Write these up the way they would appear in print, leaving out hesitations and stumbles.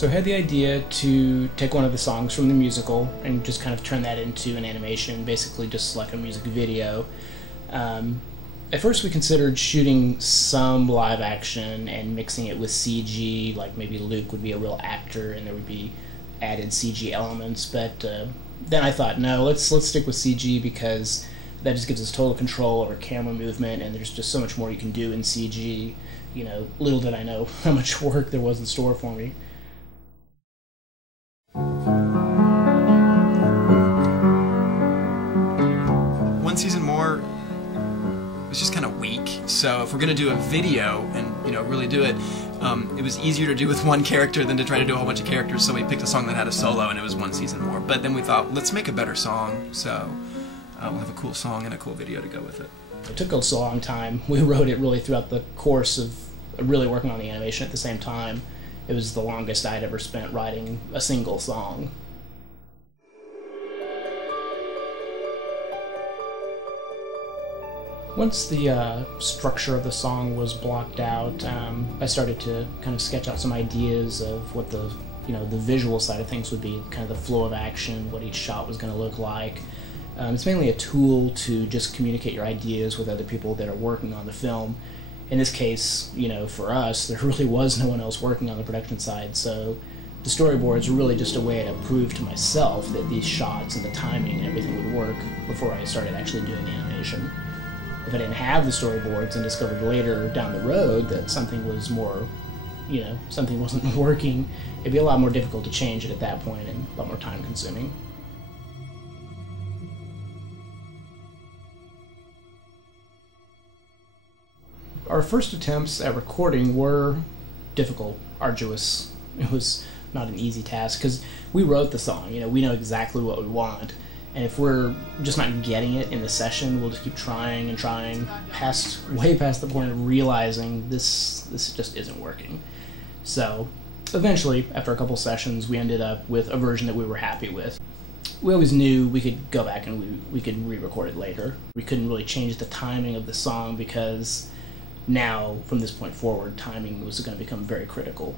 So I had the idea to take one of the songs from the musical and just kind of turn that into an animation, basically just like a music video. At first we considered shooting some live action and mixing it with CG, like maybe Luke would be a real actor and there would be added CG elements, but then I thought, no, let's stick with CG because that just gives us total control over camera movement, and there's just so much more you can do in CG. You know, little did I know how much work there was in store for me. One season more was just kind of weak, so if we're gonna do a video and really do it, it was easier to do with one character than to try to do a whole bunch of characters. So we picked a song that had a solo, and it was one season more. But then we thought, let's make a better song, so we'll have a cool song and a cool video to go with it. It took us a long time. We wrote it really throughout the course of really working on the animation at the same time. It was the longest I'd ever spent writing a single song. Once the structure of the song was blocked out, I started to kind of sketch out some ideas of what the visual side of things would be, kind of the flow of action, what each shot was going to look like. It's mainly a tool to just communicate your ideas with other people that are working on the film. In this case, for us, there really was no one else working on the production side, so the storyboards were really just a way to prove to myself that these shots and the timing and everything would work before I started actually doing the animation. If I didn't have the storyboards and discovered later down the road that something was more, something wasn't working, it'd be a lot more difficult to change it at that point and a lot more time consuming. Our first attempts at recording were difficult, arduous. It was not an easy task because we wrote the song, we know exactly what we want. And if we're just not getting it in the session, we'll just keep trying and trying, way past the point of realizing this just isn't working. So eventually, after a couple sessions, we ended up with a version that we were happy with. We always knew we could go back and we could re-record it later. We couldn't really change the timing of the song because now, from this point forward, timing was going to become very critical.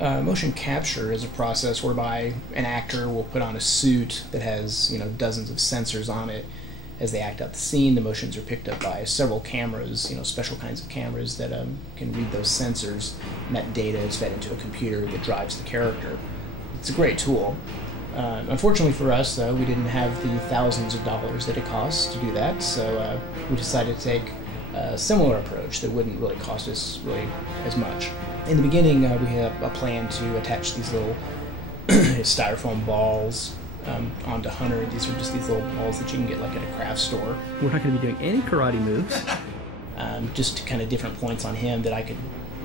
Motion capture is a process whereby an actor will put on a suit that has, dozens of sensors on it. As they act out the scene, the motions are picked up by several cameras, special kinds of cameras that can read those sensors, and that data is fed into a computer that drives the character. It's a great tool. Unfortunately for us, though, we didn't have the thousands of dollars that it costs to do that, so we decided to take a similar approach that wouldn't really cost us really as much. In the beginning, we had a plan to attach these little styrofoam balls onto Hunter. These are just these little balls that you can get like at a craft store. We're not going to be doing any karate moves, just kind of different points on him that I could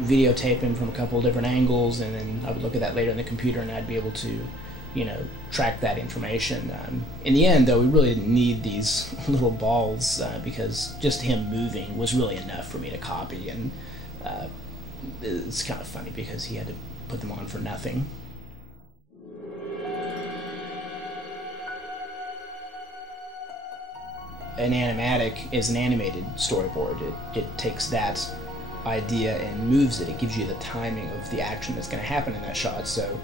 videotape him from a couple of different angles, and then I would look at that later in the computer and I'd be able to track that information. In the end, though, we really didn't need these little balls because just him moving was really enough for me to copy, and it's kind of funny because he had to put them on for nothing. An animatic is an animated storyboard. It takes that idea and moves it. It gives you the timing of the action that's going to happen in that shot. So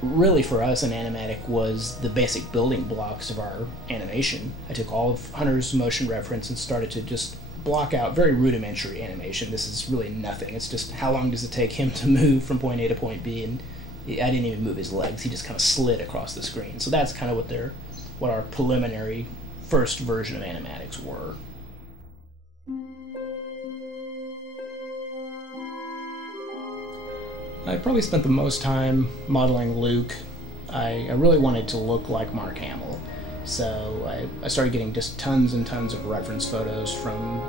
really for us, an animatic was the basic building blocks of our animation. I took all of Hunter's motion reference and started to just block out very rudimentary animation. This is really nothing. It's just how long does it take him to move from point A to point B, and I didn't even move his legs. He just kind of slid across the screen. So that's kind of what our preliminary first version of animatics were. I probably spent the most time modeling Luke. I really wanted to look like Mark Hamill. So I started getting just tons and tons of reference photos from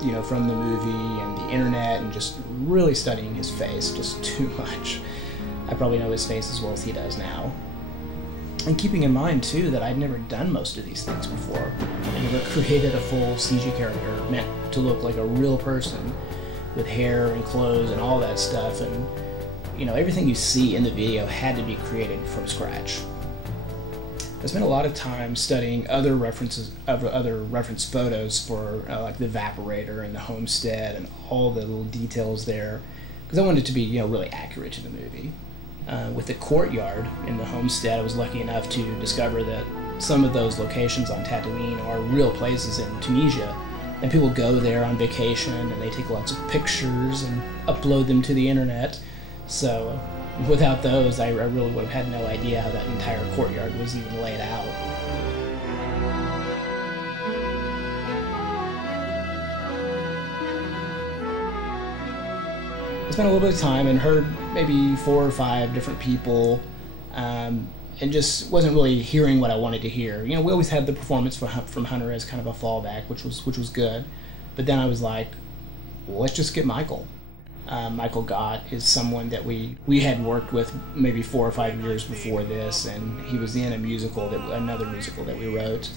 the movie and the internet, and just really studying his face just too much. I probably know his face as well as he does now. And keeping in mind, too, that I'd never done most of these things before. I never created a full CG character meant to look like a real person with hair and clothes and all that stuff. And, everything you see in the video had to be created from scratch. I spent a lot of time studying other references, other reference photos for like the evaporator and the homestead and all the little details there, because I wanted it to be really accurate to the movie. With the courtyard in the homestead, I was lucky enough to discover that some of those locations on Tatooine are real places in Tunisia, and people go there on vacation and they take lots of pictures and upload them to the internet. So without those, I really would have had no idea how that entire courtyard was even laid out. I spent a little bit of time and heard maybe 4 or 5 different people, and just wasn't really hearing what I wanted to hear. We always had the performance from Hunter as kind of a fallback, which was good. But then I was like, well, let's just get Michael. Michael Gott is someone that we had worked with maybe 4 or 5 years before this, and he was in another musical that we wrote.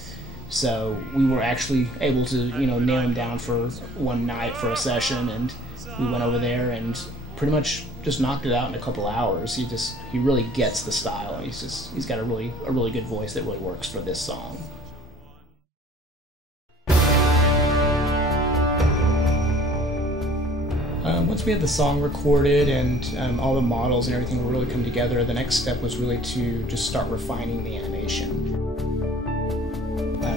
So we were actually able to nail him down for one night for a session, and we went over there and pretty much just knocked it out in a couple hours. He really gets the style. He's got a really good voice that really works for this song. Once we had the song recorded and all the models and everything were really come together, the next step was really to just start refining the animation.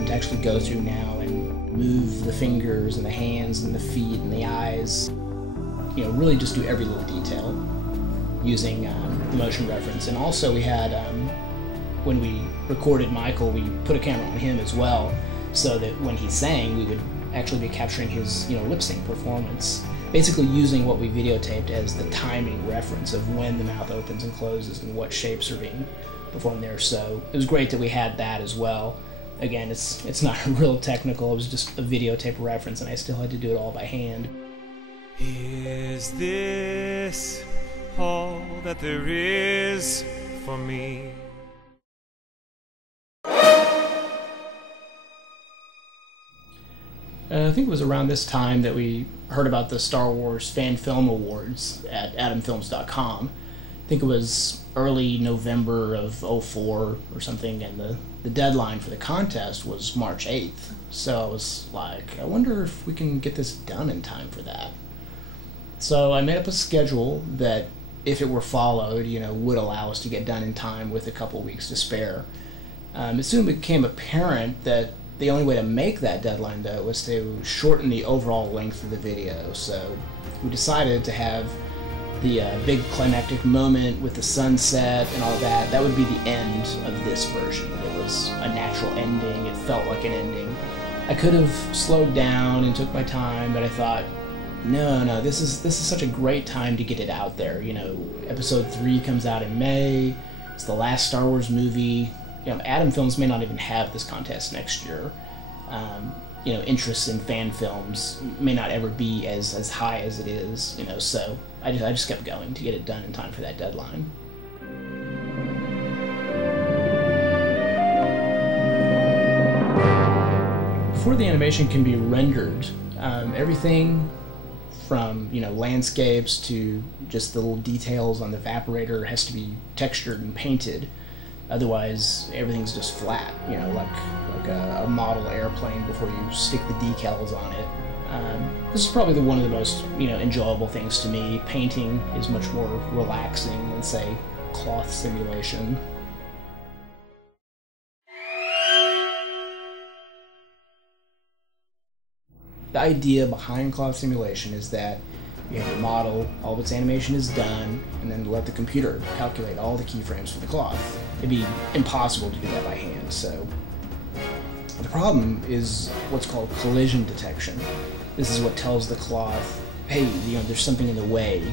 To actually go through now and move the fingers and the hands and the feet and the eyes, really just do every little detail using the motion reference. And also we had, when we recorded Michael, we put a camera on him as well, so that when he sang, we would actually be capturing his lip sync performance, basically using what we videotaped as the timing reference of when the mouth opens and closes and what shapes are being performed there. So it was great that we had that as well. Again, it's not real technical, it was just a videotape reference, and I still had to do it all by hand. Is this all that there is for me? I think it was around this time that we heard about the Star Wars Fan Film Awards at AdamFilms.com. I think it was early November of '04 or something, and the deadline for the contest was March 8th. So I was like, I wonder if we can get this done in time for that. So I made up a schedule that, if it were followed, would allow us to get done in time with a couple weeks to spare. It soon became apparent that the only way to make that deadline, though, was to shorten the overall length of the video. So we decided to have the big climactic moment with the sunset and all that. That would be the end of this version. It was a natural ending. It felt like an ending. I could have slowed down and took my time, but I thought, no, this is such a great time to get it out there. Episode 3 comes out in May. It's the last Star Wars movie. Adam Films may not even have this contest next year. Interest in fan films may not ever be as high as it is. So I just kept going to get it done in time for that deadline. Before the animation can be rendered, everything from landscapes to just the little details on the evaporator has to be textured and painted. Otherwise, everything's just flat, like a model airplane before you stick the decals on it. This is probably one of the most enjoyable things to me. Painting is much more relaxing than, say, cloth simulation. The idea behind cloth simulation is that you have your model, all of its animation is done, and then let the computer calculate all the keyframes for the cloth. It'd be impossible to do that by hand, so. The problem is what's called collision detection. This is what tells the cloth, hey, there's something in the way,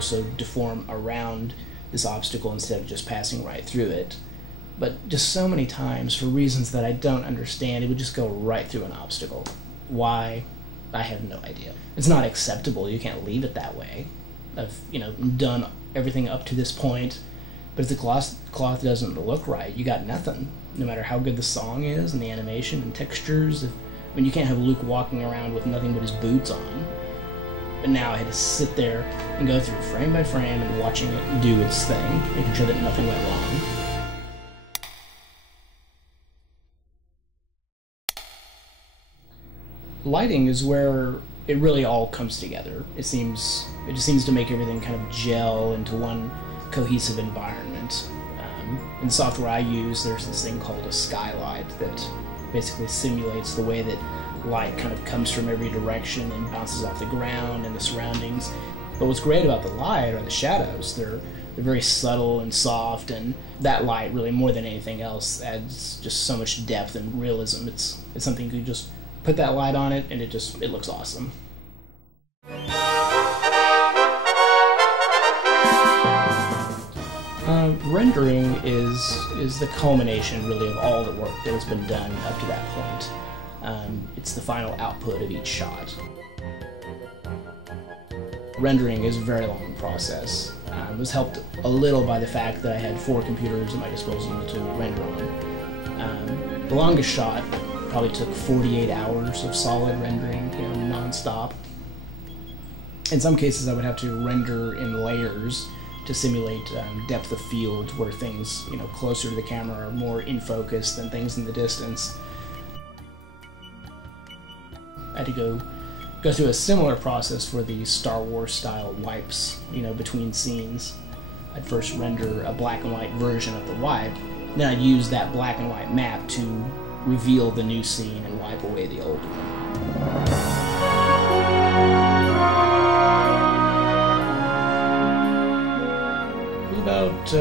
so deform around this obstacle instead of just passing right through it. But just so many times, for reasons that I don't understand, it would just go right through an obstacle. Why? I have no idea. It's not acceptable. You can't leave it that way. I've, done everything up to this point, but if the cloth doesn't look right, you got nothing. No matter how good the song is and the animation and textures. You can't have Luke walking around with nothing but his boots on. But now I had to sit there and go through frame by frame and watching it do its thing, making sure that nothing went wrong. Lighting is where it really all comes together. It just seems to make everything kind of gel into one cohesive environment. In the software I use, there's this thing called a skylight that basically simulates the way that light kind of comes from every direction and bounces off the ground and the surroundings. But what's great about the light are the shadows. They're very subtle and soft, and that light really, more than anything else, adds just so much depth and realism. It's something you just put that light on it and it looks awesome. Rendering is the culmination, really, of all the work that has been done up to that point. It's the final output of each shot. Rendering is a very long process. It was helped a little by the fact that I had 4 computers at my disposal to render on. The longest shot probably took 48 hours of solid rendering, non-stop. In some cases, I would have to render in layers to simulate depth of field, where things closer to the camera are more in focus than things in the distance. I had to go through a similar process for the Star Wars style wipes, between scenes. I'd first render a black and white version of the wipe, then I'd use that black and white map to reveal the new scene and wipe away the old one. About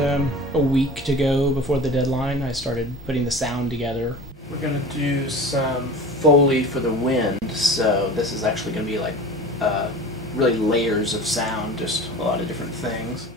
a week to go before the deadline, I started putting the sound together. We're going to do some Foley for the wind, so this is actually going to be like really layers of sound, just a lot of different things.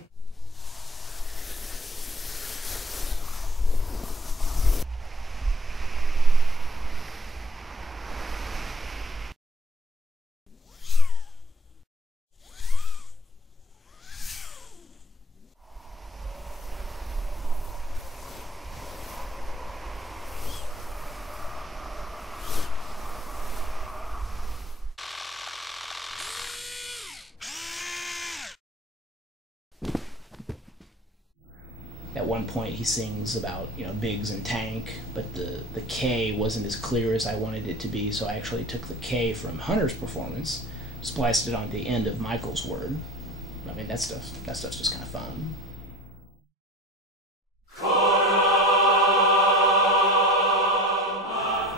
At one point he sings about Biggs and Tank, but the K wasn't as clear as I wanted it to be, so I actually took the K from Hunter's performance, spliced it on the end of Michael's word. I mean, that stuff's just kind of fun.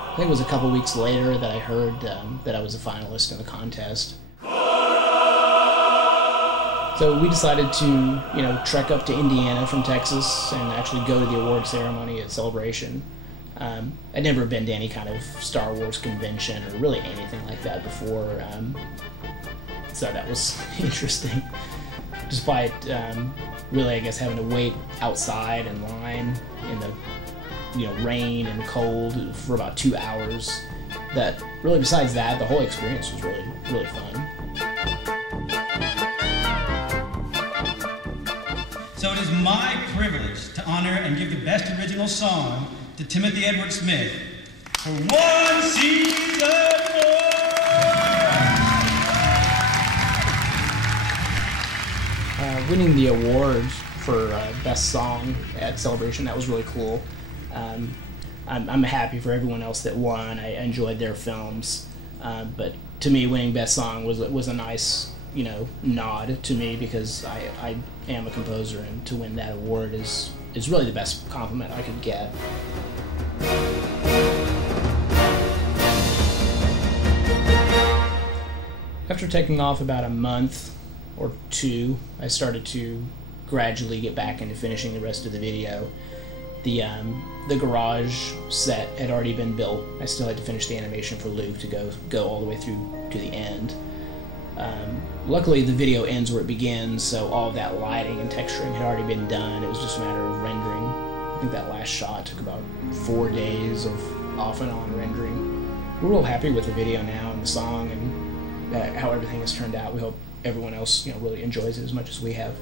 I think it was a couple weeks later that I heard that I was a finalist in the contest. So we decided to, trek up to Indiana from Texas and actually go to the award ceremony at Celebration. I'd never been to any kind of Star Wars convention or really anything like that before, so that was interesting. Despite really, I guess, having to wait outside in line in the rain and cold for about 2 hours. That really, besides that, the whole experience was really fun. So it is my privilege to honor and give the best original song to Timothy Edward Smith for One Season More. Winning the award for Best Song at Celebration, that was really cool. I'm happy for everyone else that won. I enjoyed their films, but to me, winning Best Song was a nice nod to me, because I am a composer, and to win that award is really the best compliment I could get. After taking off about a month or 2, I started to gradually get back into finishing the rest of the video. The garage set had already been built. I still had to finish the animation for Luke to go all the way through to the end. Luckily, the video ends where it begins, so all of that lighting and texturing had already been done. It was just a matter of rendering. I think that last shot took about 4 days of off and on rendering. We're real happy with the video now and the song and how everything has turned out. We hope everyone else really enjoys it as much as we have.